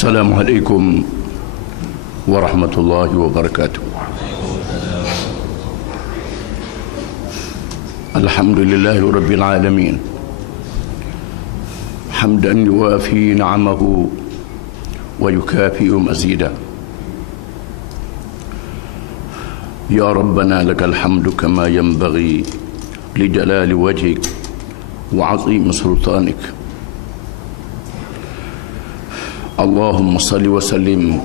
Assalamualaikum warahmatullahi wabarakatuh. Alhamdulillahi rabbil alamin. Hamdan yuwafi ni'amahu wa yukafi'u mazida. Ya Rabbana lakal hamdu kama yanbaghi li jalali wajhik wa 'azimi sultanik. Allahumma salli wa sallim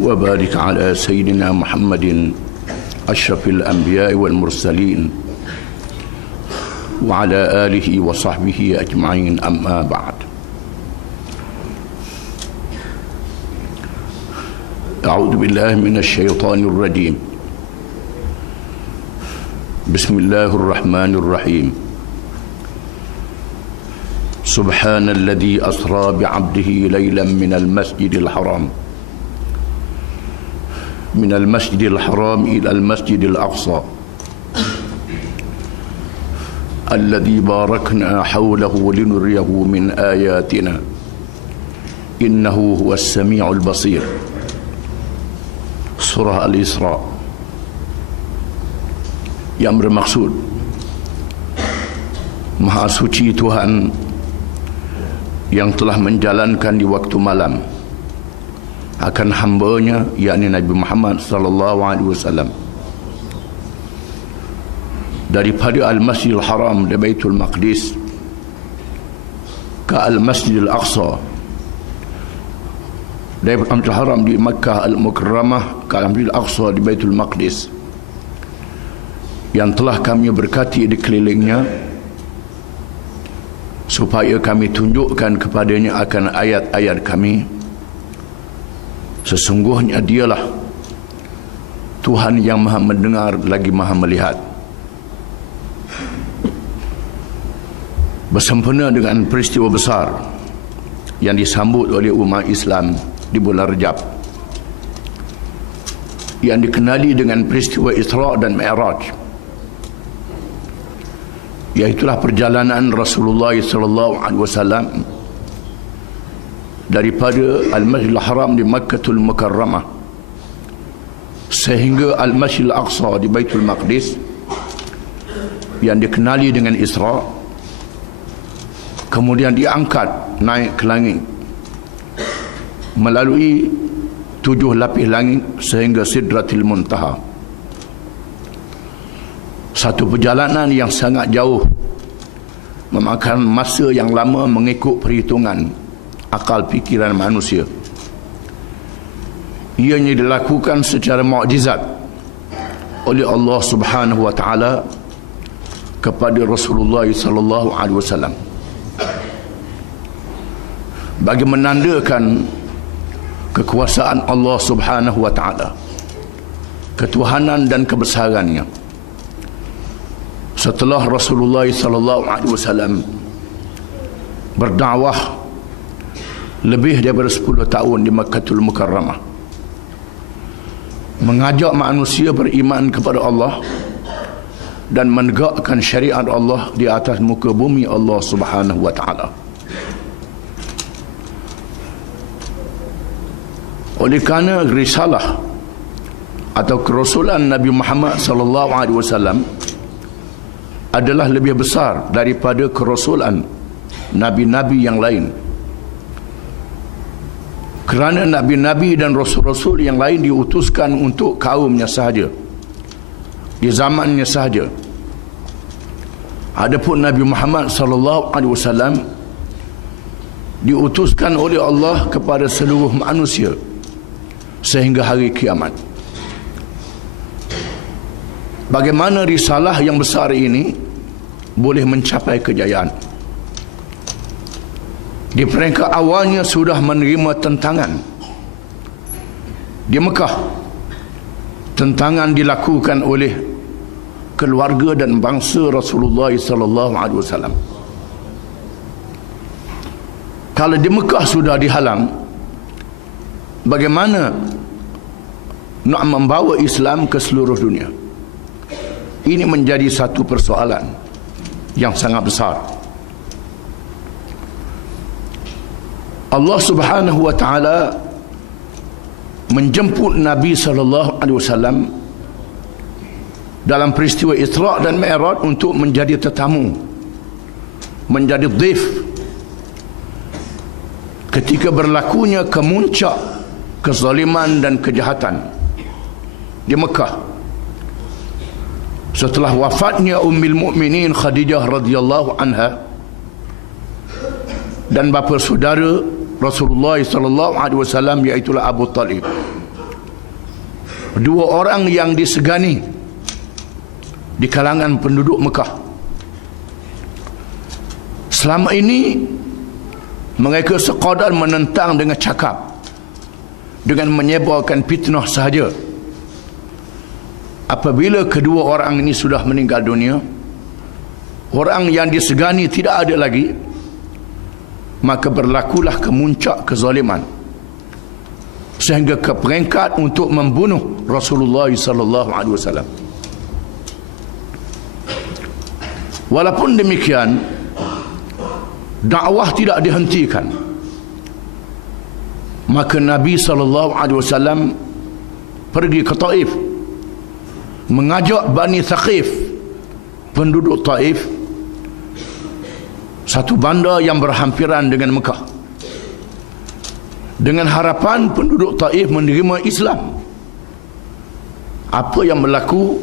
wa barik ala sayyidina Muhammadin asyrafil anbiya'i wal mursalin wa ala alihi wa sahbihi ajma'in, amma ba'd. A'udzu billahi minasy syaithanir rajim. Bismillahirrahmanirrahim. Subhanalladzi asra bi'abdihi laylan minal masjidil haram ila al-masjidil aqsa alladzi barakna hawlahu linuriyahu min ayatina innahu huwas sami'ul basir. Surah Al-Isra, yang bermaksud Maha Suci Tuhan yang telah menjalankan di waktu malam akan hamba-Nya, yakni Nabi Muhammad sallallahu alaihi wasallam, daripada Al-Masjidil Haram di Baitul Maqdis ke Al-Masjidil Aqsa, dari Al-Masjidil Haram di Makkah Al-Mukarramah ke Al-Masjidil Aqsa di Baitul Maqdis, yang telah kami berkati di kelilingnya, supaya kami tunjukkan kepadanya akan ayat-ayat kami. Sesungguhnya Dialah Tuhan yang maha mendengar lagi maha melihat. Bersempena dengan peristiwa besar yang disambut oleh umat Islam di bulan Rajab, yang dikenali dengan peristiwa Isra dan Mi'raj, iaitulah perjalanan Rasulullah sallallahu alaihi wasallam daripada Al-Masjidil Haram di Makkatul Mukarramah sehingga Al-Masjidil Aqsa di Baitul Maqdis, yang dikenali dengan Isra, kemudian diangkat naik ke langit melalui 7 lapis langit sehingga Sidratil Muntaha. Satu perjalanan yang sangat jauh, memakan masa yang lama mengikut perhitungan akal fikiran manusia. Ianya dilakukan secara mukjizat oleh Allah Subhanahu wa taala kepada Rasulullah sallallahu alaihi wasallam, bagi menandakan kekuasaan Allah Subhanahu wa taala, ketuhanan dan kebesarannya. Setelah Rasulullah sallallahu alaihi wasallam berdakwah lebih daripada 10 tahun di Makkatul Mukarramah, mengajak manusia beriman kepada Allah dan menegakkan syariat Allah di atas muka bumi Allah Subhanahu wa taala. Oleh kerana risalah atau kerasulan Nabi Muhammad sallallahu alaihi wasallam adalah lebih besar daripada kerasulan nabi-nabi yang lain, kerana nabi-nabi dan rasul-rasul yang lain diutuskan untuk kaumnya sahaja, di zamannya sahaja. Adapun Nabi Muhammad sallallahu alaihi wasallam diutuskan oleh Allah kepada seluruh manusia sehingga hari kiamat. Bagaimana risalah yang besar ini boleh mencapai kejayaan? Di peringkat awalnya sudah menerima tentangan di Mekah. Tentangan dilakukan oleh keluarga dan bangsa Rasulullah sallallahu alaihi wasallam. Kalau di Mekah sudah dihalang, bagaimana nak membawa Islam ke seluruh dunia? Ini menjadi satu persoalan yang sangat besar. Allah Subhanahu wa taala menjemput Nabi sallallahu alaihi wasallam dalam peristiwa Isra' dan Mi'raj untuk menjadi tetamu, menjadi dhaif ketika berlakunya kemuncak kezaliman dan kejahatan di Mekah setelah wafatnya Ummul Mukminin Khadijah radhiyallahu anha dan bapa saudara Rasulullah sallallahu alaihi wasallam, iaitu Abu Talib. Dua orang yang disegani di kalangan penduduk Mekah. Selama ini mereka sekadar menentang dengan cakap, dengan menyebarkan fitnah sahaja. Apabila kedua orang ini sudah meninggal dunia, orang yang disegani tidak ada lagi, maka berlakulah kemuncak kezaliman sehingga ke peringkat untuk membunuh Rasulullah sallallahu alaihi wasallam. Walaupun demikian, dakwah tidak dihentikan. Maka Nabi sallallahu alaihi wasallam pergi ke Taif, mengajak Bani Thaqif, penduduk Taif, satu bandar yang berhampiran dengan Mekah, dengan harapan penduduk Taif menerima Islam. Apa yang berlaku?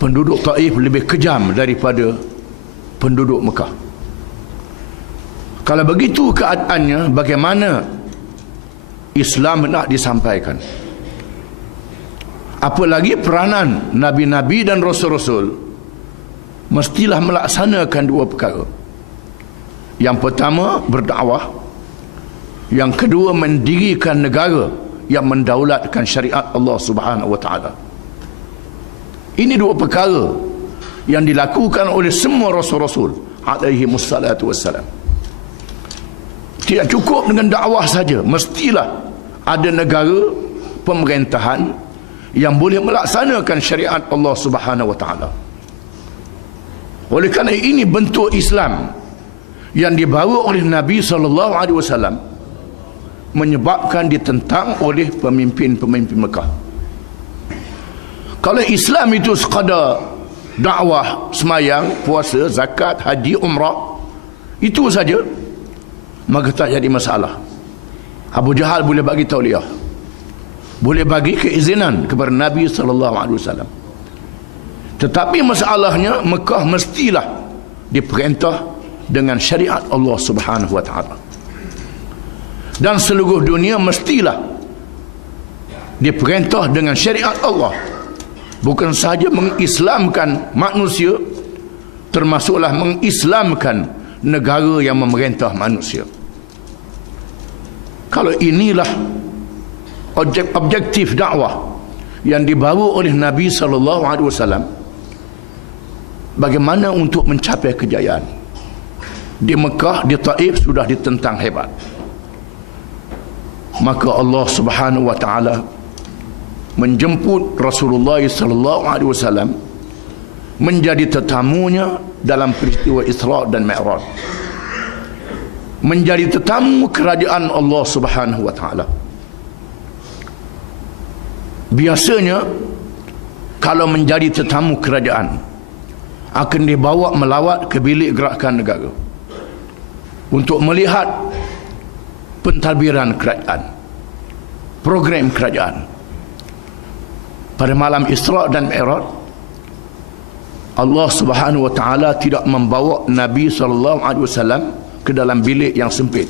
Penduduk Taif lebih kejam daripada penduduk Mekah. Kalau begitu keadaannya, bagaimana Islam nak disampaikan? Apalagi peranan Nabi-Nabi dan Rasul-Rasul mestilah melaksanakan dua perkara. Yang pertama, berdakwah. Yang kedua, mendirikan negara yang mendaulatkan syariat Allah Subhanahu wa taala. Ini dua perkara yang dilakukan oleh semua Rasul-Rasul alaihi wassalatu wassalam. Tidak cukup dengan dakwah saja, mestilah ada negara, pemerintahan yang boleh melaksanakan syariat Allah Subhanahu wa taala. Oleh kerana ini bentuk Islam yang dibawa oleh Nabi sallallahu alaihi wasallam menyebabkan ditentang oleh pemimpin-pemimpin Mekah. Kalau Islam itu sekadar dakwah, semayang, puasa, zakat, haji, umrah, itu saja, maka tak jadi masalah. Abu Jahal boleh bagi tauliah, boleh bagi keizinan kepada Nabi sallallahu alaihi wasallam. Tetapi masalahnya, Mekah mestilah diperintah dengan syariat Allah Subhanahu wa taala. Dan seluruh dunia mestilah diperintah dengan syariat Allah. Bukan sahaja mengislamkan manusia, termasuklah mengislamkan negara yang memerintah manusia. Kalau inilah objektif dakwah yang dibawa oleh Nabi sallallahu alaihi wasallam, bagaimana untuk mencapai kejayaan? Di Mekah, di Taif sudah ditentang hebat. Maka Allah Subhanahu wa taala menjemput Rasulullah sallallahu alaihi wasallam menjadi tetamunya dalam peristiwa Isra' dan Mi'raj, menjadi tetamu kerajaan Allah Subhanahu wa taala. Biasanya kalau menjadi tetamu kerajaan akan dibawa melawat ke bilik gerakan negara untuk melihat pentadbiran kerajaan, program kerajaan. Pada malam Isra' dan Mi'raj, Allah Subhanahu wa taala tidak membawa Nabi sallallahu alaihi wasallam ke dalam bilik yang sempit.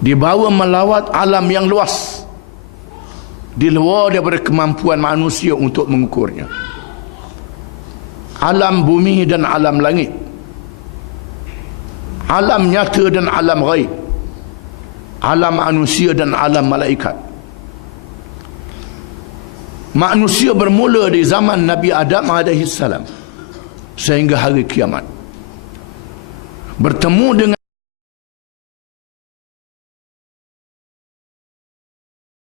Dibawa melawat alam yang luas, di luar daripada kemampuan manusia untuk mengukurnya. Alam bumi dan alam langit, alam nyata dan alam ghaib, alam manusia dan alam malaikat. Manusia bermula di zaman Nabi Adam alaihi salam sehingga hari kiamat, bertemu dengan